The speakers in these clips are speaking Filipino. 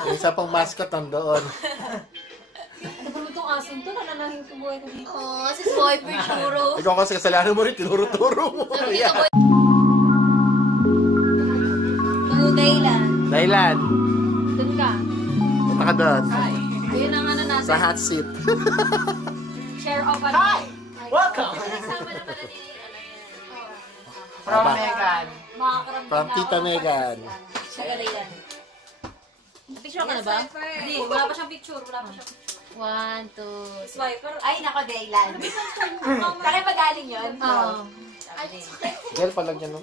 Yung isa pang mascot nandoon. Ano ba itong asong to? Nananahing tumuhay ko dito. Oo, si Swiper siguro. Ikaw kasi kasalanan mo rin, tinuro-turo mo. Nakita ko Daylan. Daylan, Doon ka. punta ka doon. Yun ang ano natin. Sa hot seat. Share of ano. Hi! Welcome! Kasama naman na ni... From Aba. Megan. Makakaramdam From na Tita ako. Megan. Siya ka Daylan. Picture ka na ba? Hindi, wala pa siyang picture. Wala pa siyang picture. 1, 2, Swiper. Ay, nako, Daylan. Kaya ba galing yun? Oo. Girl pa lang yan, no?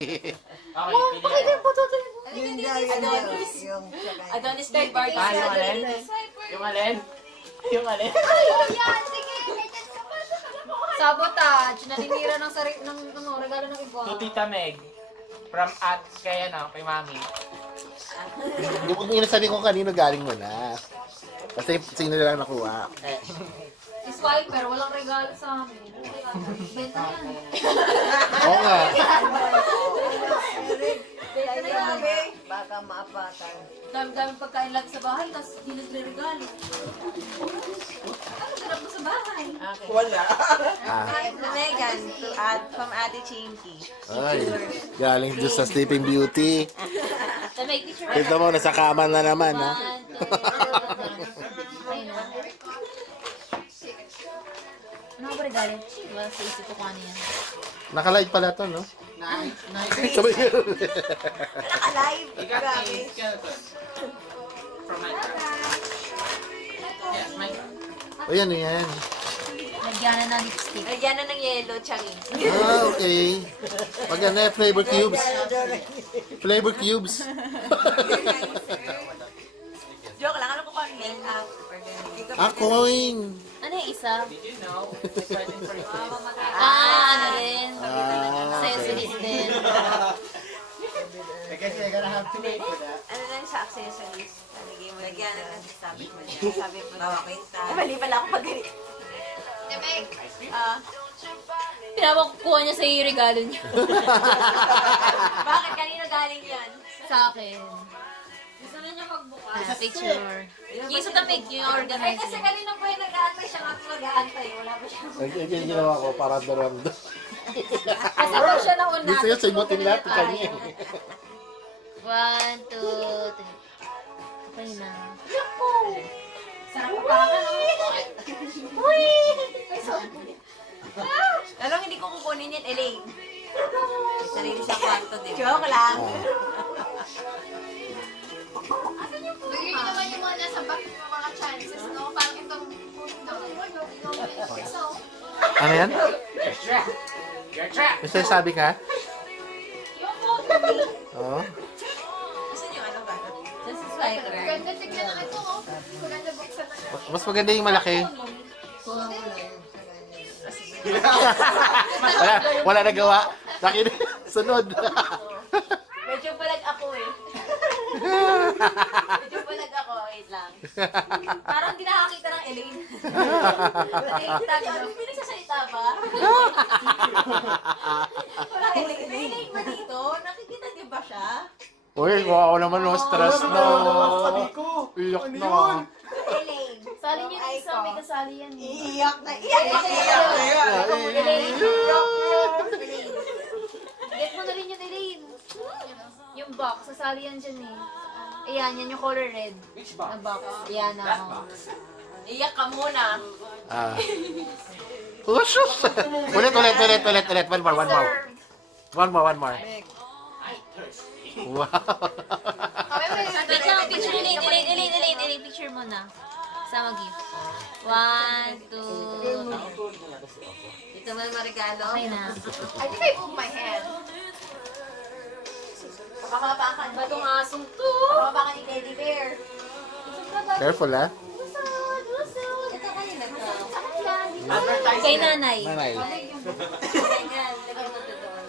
Okay, Pakita yung photo tayo. Adonis. Adonis Day Party. Yung alin? Yung alin? Yung alin? Sabotage. Naninira ng regalo ng iba. To Tita Meg. From kay kay Mami. Yung sabi ko kanino galing mo na. Kasi sino na lang nakuha. Si Swiper, walang regalo sa amin. Benta yan. Oo nga. Benta na yan. Baka maapatan. Dami-dami pagkain lang sa bahay, tapos hindi nagre-regalo. Ano sarap mo sa bahay? Wala. Megan, from Ate Chinky. Ay, galing doon sa Sleeping Beauty. So, may picture. Kita mo, nasa kama na naman, ha? Ano ba regalo? Diba, sa isip ko kung ano yan. Nakalive pala to, no? Nice. Sabay yun. Naka-live. Grabe. From my O yan, yan. Lagyan na ng lipstick. Lagyan na ng yellow, Chari. Ah, okay. Pag ano, flavor cubes. Flavor cubes. Joke lang, alam ko kung ano yun. Coin. Ano yung isa? Did you know? May present for you. Ano rin? Ah, Accessories din. Ano lang sa accessories? Lagyan na lang sabi mo niya. Sabi mo niya. Mali pala ako pag ganito. Pinapakukuha niya sa yung regalo niya. Bakit? Kanino galing yan? Sa akin. Gusto na niya magbukas. Picture. Yung sa tamig, yung Ay, organizer. kasi kanina po yung nag-aantay siya nga mag-aantay. Wala pa siya. yung ginawa ko para darando. Kasi po siya na una. Gusto yun, simutin lahat yung kanya. 1, 2, 3. Okay na. Sarap pa ka naman. Uy! Lalong hindi ko kukunin yan, Elaine. May sarili siyang kwarto din. Joke lang. Bigyan niyo naman yung mga nasa back ng mga chances, no? Parang itong so, Ano yan? You're trapped. You're trapped. May sinasabi ka? Oo. Gusto niyo ano ba? Just a Ay, swiper. ganda tignan na ito, oh. Maganda buksan na yan. Mas maganda yung malaki. Wala nagawa. Sunod. Medyo palag ako eh. Medyo palag ako. Wait lang. Parang hindi nakakita ng Elaine. Hindi pinagsasalita ba? Wala Elaine. May Elaine ba dito? Nakikita niyo ba siya? Uy, wow naman no. Stress na. Iyak na. Elaine. Sali niyo yung isa, may kasali yan. Iyak na. Iyak na. Elaine. Get mo na rin yun, Elaine. Yung box, sasali yan dyan eh. Ayan, yan yung color red. Which box? Na box. Ayan na. That oh. box. Iyak ka muna. Ah. Oh, shush. Ulit. One more. I thirst. Wow. Wait lang, picture Elaine, picture mo na. Sama gift. 1, 2, Dito mo yung regalo. okay na. I think I moved my hand. Baka mapakan. Ba itong asong to? Baka mapakan ni Teddy Bear. Careful, ha? Ito kanina to. Advertisement. Kay nanay. Nanay. Ganyan. Lagyan mo to doon.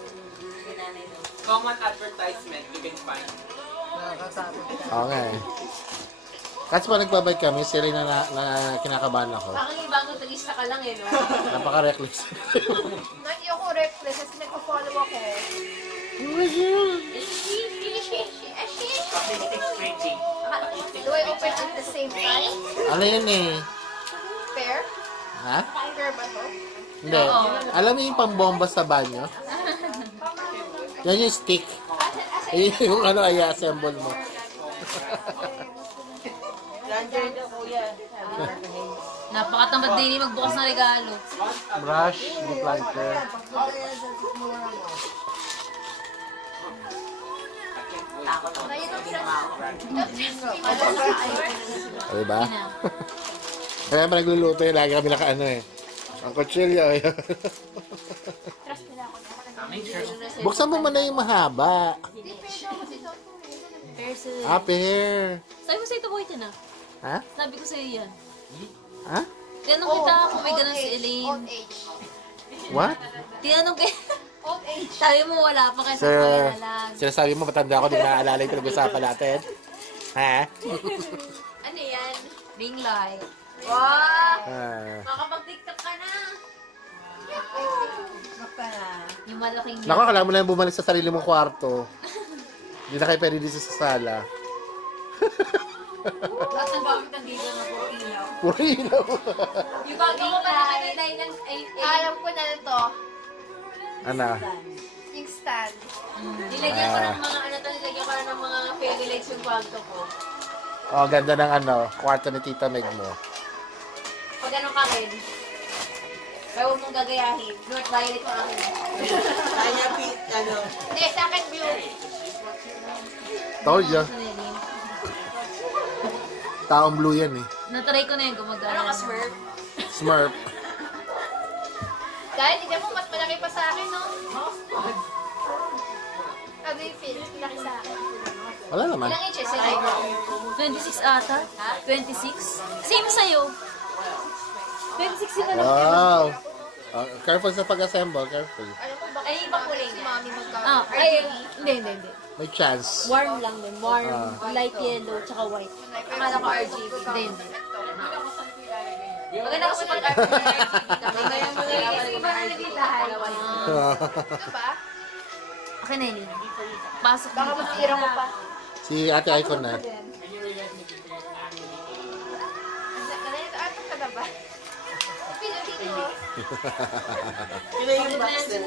Ginanay mo. Common advertisement you can find. Okay. Kasi pa nagbabay kami, sila na kinakabahan ako. Baka yung bagong turista ka lang eh, no? Napaka-reckless. Hindi ako reckless kasi nagpa-follow ako. Do I open at the same time? Ano yun eh? Fair? Ha? Fair ba to? Hindi. Alam mo yung pambomba sa banyo? Yan yung stick. Yun yung ano, ay assemble mo. Napakatamad din magbukas ng regalo. Brush, yung planter. Takot ako. O, diba? Kaya pa nagluluto yun, lagi kami nakaano eh. Ang kutsilyo. Make sure. Buksan mo man na yung mahaba. Person. Pear. Sabi mo sa ito, boy, na. Ha? Sabi ko sa'yo yan. Ha? Tinanong kita kung may ganun si Elaine. What? Tinanong kita. Sabi mo wala pa kasi Sir, na lang. sinasabi mo matanda ako, di na naalala yung pinag-usapan natin. Ha? Ano yan? Ring light. Wow! Ah. Makapag-tiktok ka na. Yung malaking Naku, kailangan mo na yung bumalik sa sarili mong kwarto. Hindi na kayo pwede dito sa sala. Lahat ng gamit nandito na puro ilaw. Puro ilaw. Yung bago mo pala kanina yung Alam ko na ito. Ano? Yung stand. nilagyan ko ng mga ano to, nilagyan ko na ng mga fairy lights yung kwarto ko. Oh, ganda ng ano, kwarto ni Tita Meg mo. Pag ano ka rin, kaya huwag mong gagayahin. North Violet mo akin. Kanya ano? Hindi, sa akin view. Told ya. Taong blue yan eh. Natry ko na yung gumagana. Ano ka, Smurf? Smurf. Dahil, hindi mo, mas malaki pa sa akin, no? Ano yung feel? Malaki sa akin. Wala naman. Ilang inches? 26 ata? 26? Same sa'yo. 26 yung alam ko. Wow. Careful sa pag-assemble. Careful. Ay, ibang kulay niya. Mami magkano. Ah, ay, hindi. May chance. Warm lang din. Warm, light yellow, tsaka white. Akala ko RGB. Hindi. Maganda kasi pag RGB. Mamaya mo na yung Ito ba? Okay na yun. Pasok Baka dito. masira mo pa. Si Ate Icon na. Ganito, atong ka na ba? Pino dito. Pila yung box din.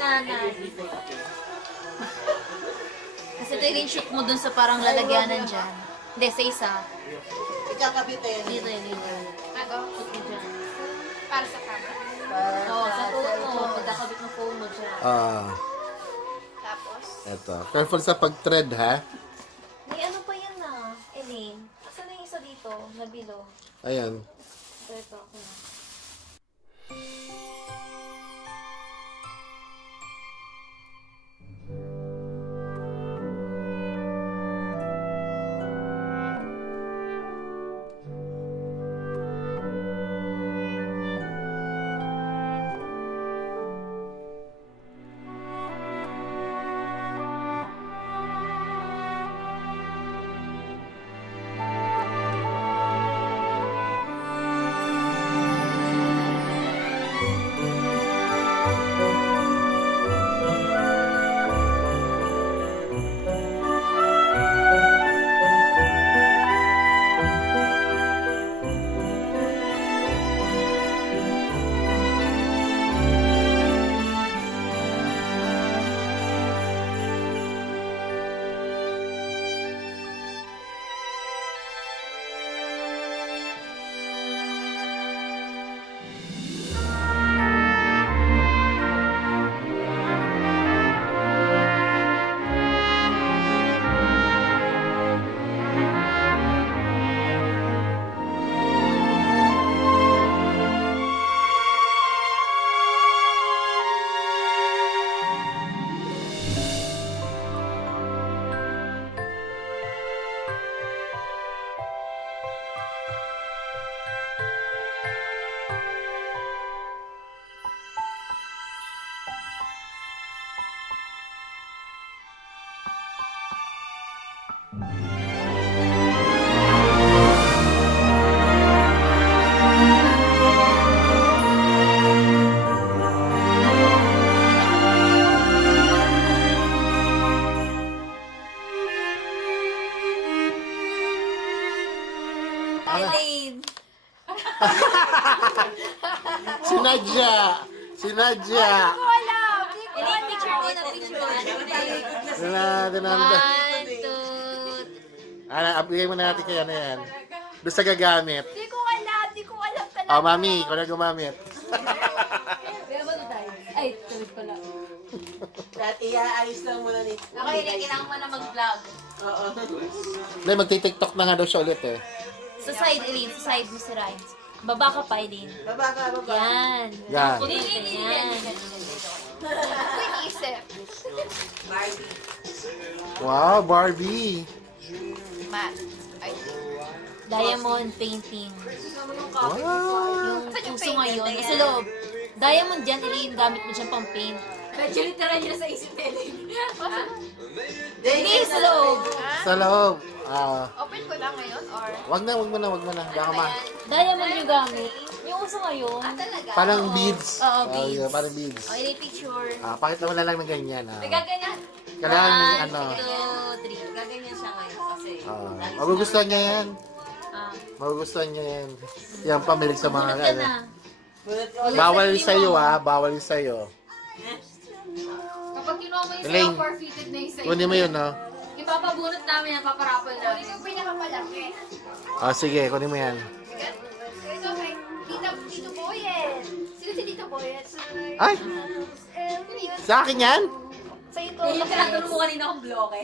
Kasi ito yung shoot mo dun sa parang lalagyanan dyan. Hindi, sa isa. Ikakabitin. Dito yun, dito. Ako? Shoot mo dyan. Para sa camera. Oo, sa phone mo. Pagkakabit ng phone mo dyan. Tapos? Eto. Careful sa pag-thread ha. May ano pa yan na, Elaine? Asan na yung isa dito? Nabilo. Ayan. Ito, ako na. Elaine. Si Nadia! Si Nadia! Elaine, picture mo na picture. One, two, Bigay mo na natin kaya na yan. Doon sa gagamit. Di ko alam talaga. Mami, ikaw na gumamit. Ay, tuloy pala. At iaayos lang muna ni... Okay, kailangan mo na mag-vlog. Oo. Hindi, magti-tiktok na nga daw siya ulit eh. Sa side, Elaine. Sa side mo si Ryan. Baba ka pa, Elaine. Baba ka, baba. Yan. Yan. Yan. Isip. Barbie. Wow, Barbie. Matt. Diamond painting. Wow. Yung uso ngayon. Sa loob. Diamond dyan, Elaine. Gamit mo dyan pang paint. Medyo literal niya sa isip ni Elaine. Hindi, sa loob. Sa loob. Open ko na ngayon, or? Wag na. Baka Diamond yung gamit. Yung uso ngayon. Talaga? parang beads. Oo, beads. Yeah, parang beads. O, Elaine, picture. Pakita mo na lang ng ganyan. Gaganyan. Kailangan, 1, 2, 3. Gaganyan siya ngayon kasi. magugustuhan niya yan. Ah. Magugustuhan niya yan. Yan, pamilig sa mga Sunod ka na. Bawal sa'yo bawal sa'yo. Kapag kinuha mo yung Elaine, sa'yo, forfeited na yung sa'yo. kunin mo yun, no? Ipapabunot namin yan, paparapol namin. Kunin yung pinakapalaki. Sige, kunin mo yan. Ito kay Tito Boyet. Sino si Tito Boyet? Ay! Sa akin yan? Sa'yo to. Yung tinatanong ko kanina kung bloke.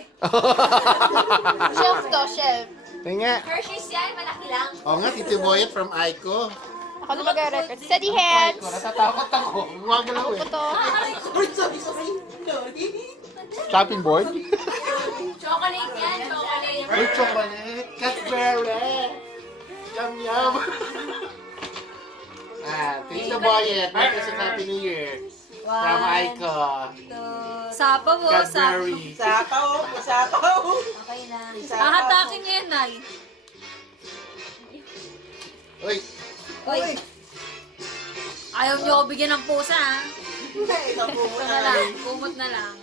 Shelf to, shelf. Nga. Hershey's yan, malaki lang. Oo nga, Tito Boyet from Aiko. Ako na mag-record. Steady hands! Aiko, natatakot ako. Gumagalaw Ako eh. to. Sorry. Chopping board? Chocolate yan, chocolate. Uy, chocolate. Cadbury. Yum, yum. Tito Boyet, Merry Happy New Year. From Aiko. Sapa mo, sapa. Cadbury. Sapaw. Okay na. Hahatakin niya yan, Nay. Uy, Uy, ayaw niyo ako bigyan ng pusa, ha? Ito na lang, kumot na lang.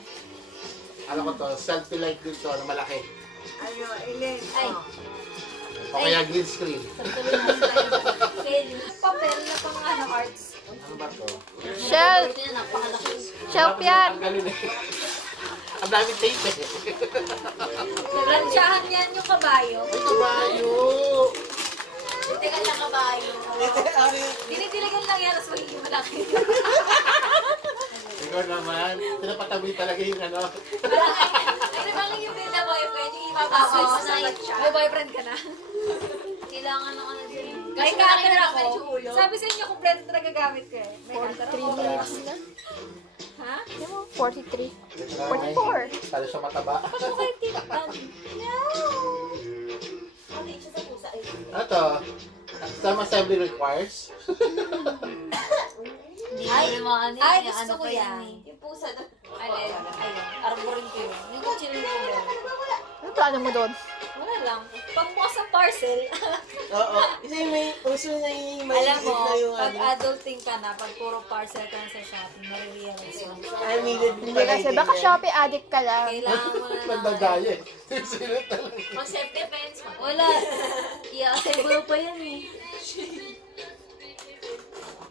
alam ko to, selfie light din to, na malaki. Ayun, Elaine. Ay, O kaya green screen. papel na pang arts. Ano ba to? Shelf! Ito yan, napakalaki. Shelf yan! Ang galing eh. Ang daming tape eh. Lansyahan yan yung kabayo. Ay, kabayo! Teka lang kabayo. Dinidiligan lang yan, tapos magiging malaki. Ikaw naman, pinapatabi talaga yung ano. Ay, di ba lang yung build na boyfriend, yung ibabaswitch Oo, sa siya. may boyfriend ka na. Kailangan ako na din. May Kasi cutter nakakita ako. yung ulo. Sabi sa inyo, kompleto talaga gamit ko eh. May cutter 43 ako. minutes na. Ha? Ano mo? 43. 44. Talo siya mataba. Ano kayo tikpan? Ano siya sa pusa eh. Ano to? Some assembly requires? Ay, Ay, gusto gusto ko ko yan. yan. Yung pusa doon. Alin? Ayun. Arborin ko yun. Yung kutsilin ko yun. Ano plano mo doon? Wala lang. Pagbukas sa parcel. Oo. Kasi may uso na yung Alam maliit mo, na yung pag ano. adulting ka na, pag puro parcel ka na sa shopping, marirealize mo. I needed Hindi kasi, baka Shopee addict ka lang. Kailangan mo na lang. Nagdagaya eh. Sinusunod na lang. Mag self-defense. Wala. I-assemble pa yan eh.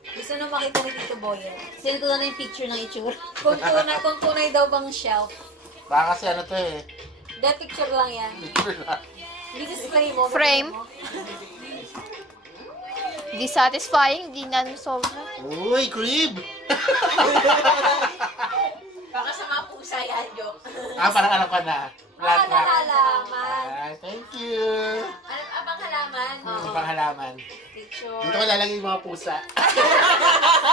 Gusto na makita ni Tito Boyet. Sino ko na yung picture ng itsura? Kung tunay daw bang shelf. Baka kasi ano to eh. That picture lang yan. Hindi sa spray mo. Frame. Di satisfying, di non-sobra. Uy, crib! Baka sa mga pusa yan, joke. Parang alam ka na. Flat rock. halaman. Thank you. Ano abang halaman? Ito pang halaman. Picture. Dito ko lalagay yung mga pusa.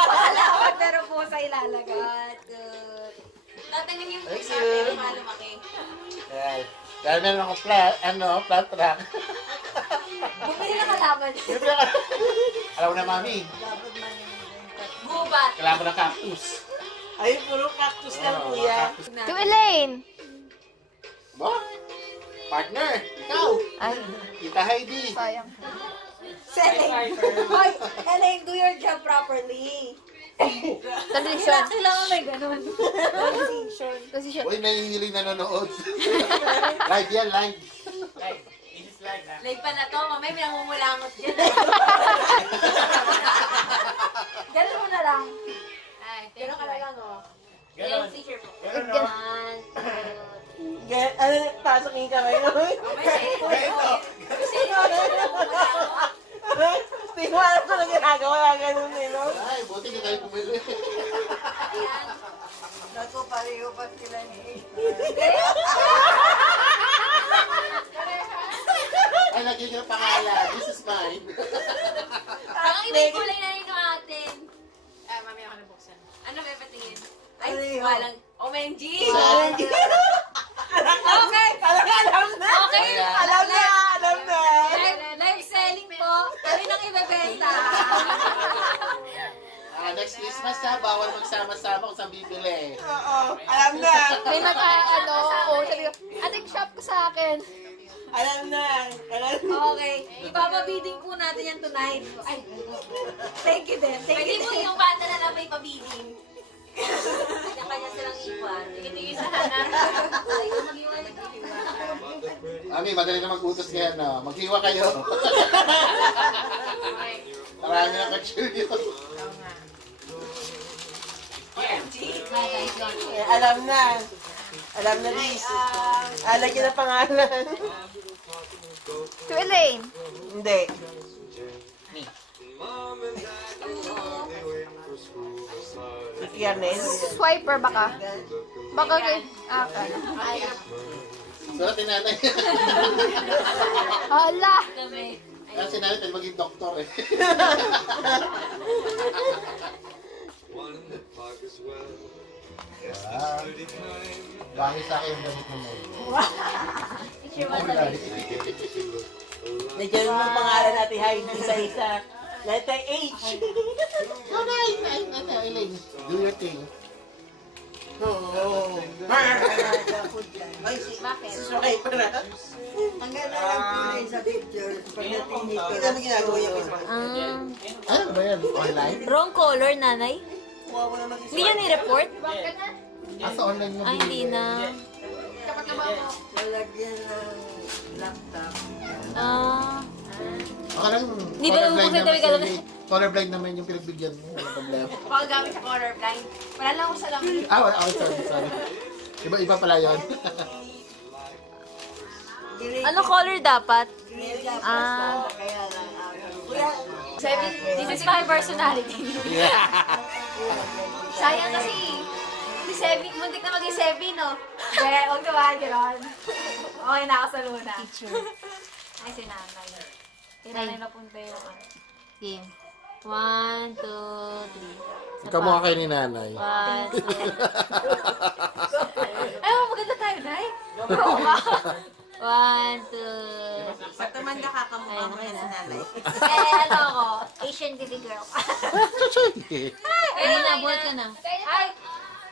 Halaman, pero po sa ilalagay. Tatangan yung Thank pusa, you. pero malumaki. Ayan. Dahil meron akong flat rock. Bumili na halaman. Alam mo na, mami. Gubat. Kailangan ko ng cactus. Ay, puro cactus lang, kuya. Cactus. To Elaine! Ba? Partner, ikaw. Ay, Tita Heidi. sayang. Selling. Hoy, Elaine, do your job properly. Television. Kailangan may ganun. Position. Position. Uy, nahihiling nanonood. Live yan, live. This is live na. Live pa na to, mamay may namumulangot dyan. Ganun mo na lang. Ay, pero ka lang, oh. Ganon. Yung teacher mo. Ganon, no? One, two, Ano, pasok yung kamay mo. May sa'yo. Kasi Hindi mo alam ko na ginagawa, ganun eh, no? Ay, buti ka tayo pumili. yan. Naku, pareho pa sila ni Ay, nagiging ang pangalan. This is mine. Ang ibig kulay na rin ng atin. Mamaya ako nabuksan. Ano may patingin? Ay, Pareho. walang. OMG! Okay. Alam na! Okay. Alam na! Alam na! Live selling po. Kami nang ibebenta. Next Christmas ha, bawal magsama-sama kung saan bibili. Oo, alam na! May sabi ko, ating shop ko sa akin. Alam na! Alam na! Okay. Ipapabiding po natin yan tonight. Ay, thank you din. Thank Pwede you mo din. yung bata na lang may pabiding. Kanya-kanya silang iwan. Tingin-tingin sa hanan. Ay, mag-iwan ito. Ami, madali na mag-utos kaya no. Maghiwa kayo. Marami na kachulyo. Alam na! Alam na, Liz. Alam niya na pangalan. To Elaine. Hindi. Si Kianel. Swiper baka. Baka kay... Sulat ni nanay. Hala! Kasi nanay tayo maging doktor eh. Bangi sa akin yung damit mo mo. Picture mo sa Nagyan mo yung pangalan natin, Heidi, isa-isa. Letter H. Nanay, Eileen. Do your thing. Oo. Ay, susukay pa na. Ang ganda lang tunay sa picture. Pagdating dito. Hindi namin ginagawa yung Ano ba yan? Online? Wrong color, nanay. Wawa naman Hindi nyo ni-report? Sa online mo Ay, hindi na. Lalagyan ng laptop. Akala mo, Di ba nung colorblind magsasabi ka naman lang? si- colorblind naman yung pinagbigyan mo. Walang problema. Baka gamit sa colorblind. Wala lang ako sa lamin. Wala. Okay, sorry. Iba pala yun. Ano color dapat? Kaya lang. This is my personality. Sayang kasi. Muntik na maging Sevi, no? Kaya, huwag naman, gano'n. Okay na ako sa Luna. Ay, si nanay. Si nanay napunta yung ano. Game. 1, 2, 3. Ikaw mukha kayo ni nanay. 1, 2. Ay, maganda tayo, Nay. Oo ka. 1, 2. Pag tumanda ka, kamukha mo na sa nanay. Ano ako? Asian beauty girl. Ay, nabuhat ka na. Ay,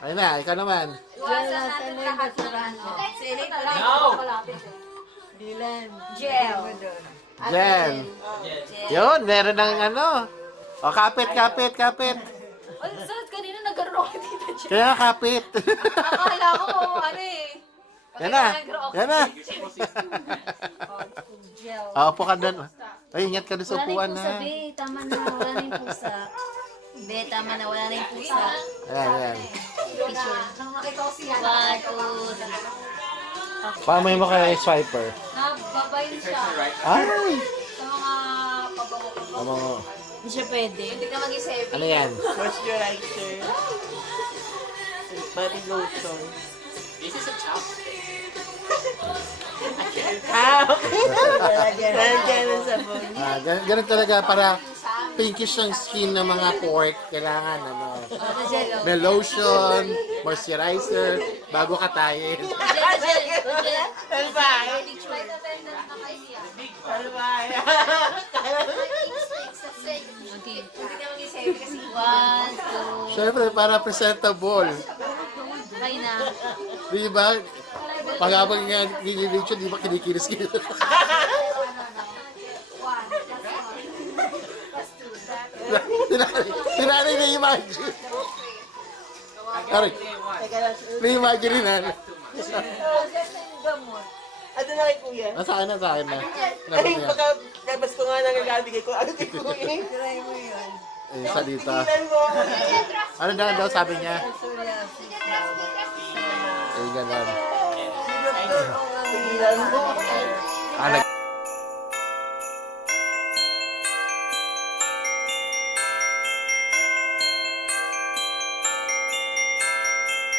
Ayun na, ikaw naman. iwasan natin lahat ng ano. Si Elaine, wala. Dylan. Gel. Jen. Yun, meron ng ano. O, kapit. Ay, saan kanina nagkaroon ako dito, Gel? Kaya kapit. Akala ko, ano eh. Yan na. Gel. Upo ka doon. Ay, ingat ka doon sa upuan Wala na yung pusa, na. be. Tama na, wala na yung pusa. Be, tama na, wala na yung pusa. Ayan. Picture. Nang makita ko siya. 1, 2, 3. Pamay mo kay Swiper. Nababayin siya. Ay! Sa mga pabango. Tama mo. Hindi siya pwede. Hindi ka mag-isip. Ano yan? moisturizer. Body lotion. This is a chopstick. Lalagyan ng sabon. Ganun talaga para pinkish yung skin ng mga pork. Kailangan ano. May lotion, moisturizer, bago katayin. Salbay. Salbay. Hindi ka mag-isip kasi 1, 2. Siyempre, para presentable. Okay na. Di ba? Pag habang nga nililitsyon, di ba kinikinis kayo? Tinanay na imagine. Aray, Teka lang. na-imagine na. Ano na kay kuya? Sa akin na. Ay, baka labas ko nga nang nagabigay ko. Ano kay kuya? Try mo yun. Eh, sa dito. Tigilan mo. Ano na daw sabi niya? Psoriasis. Eh, ganun. Si Dr. Ong ang Tigilan mo. Ah,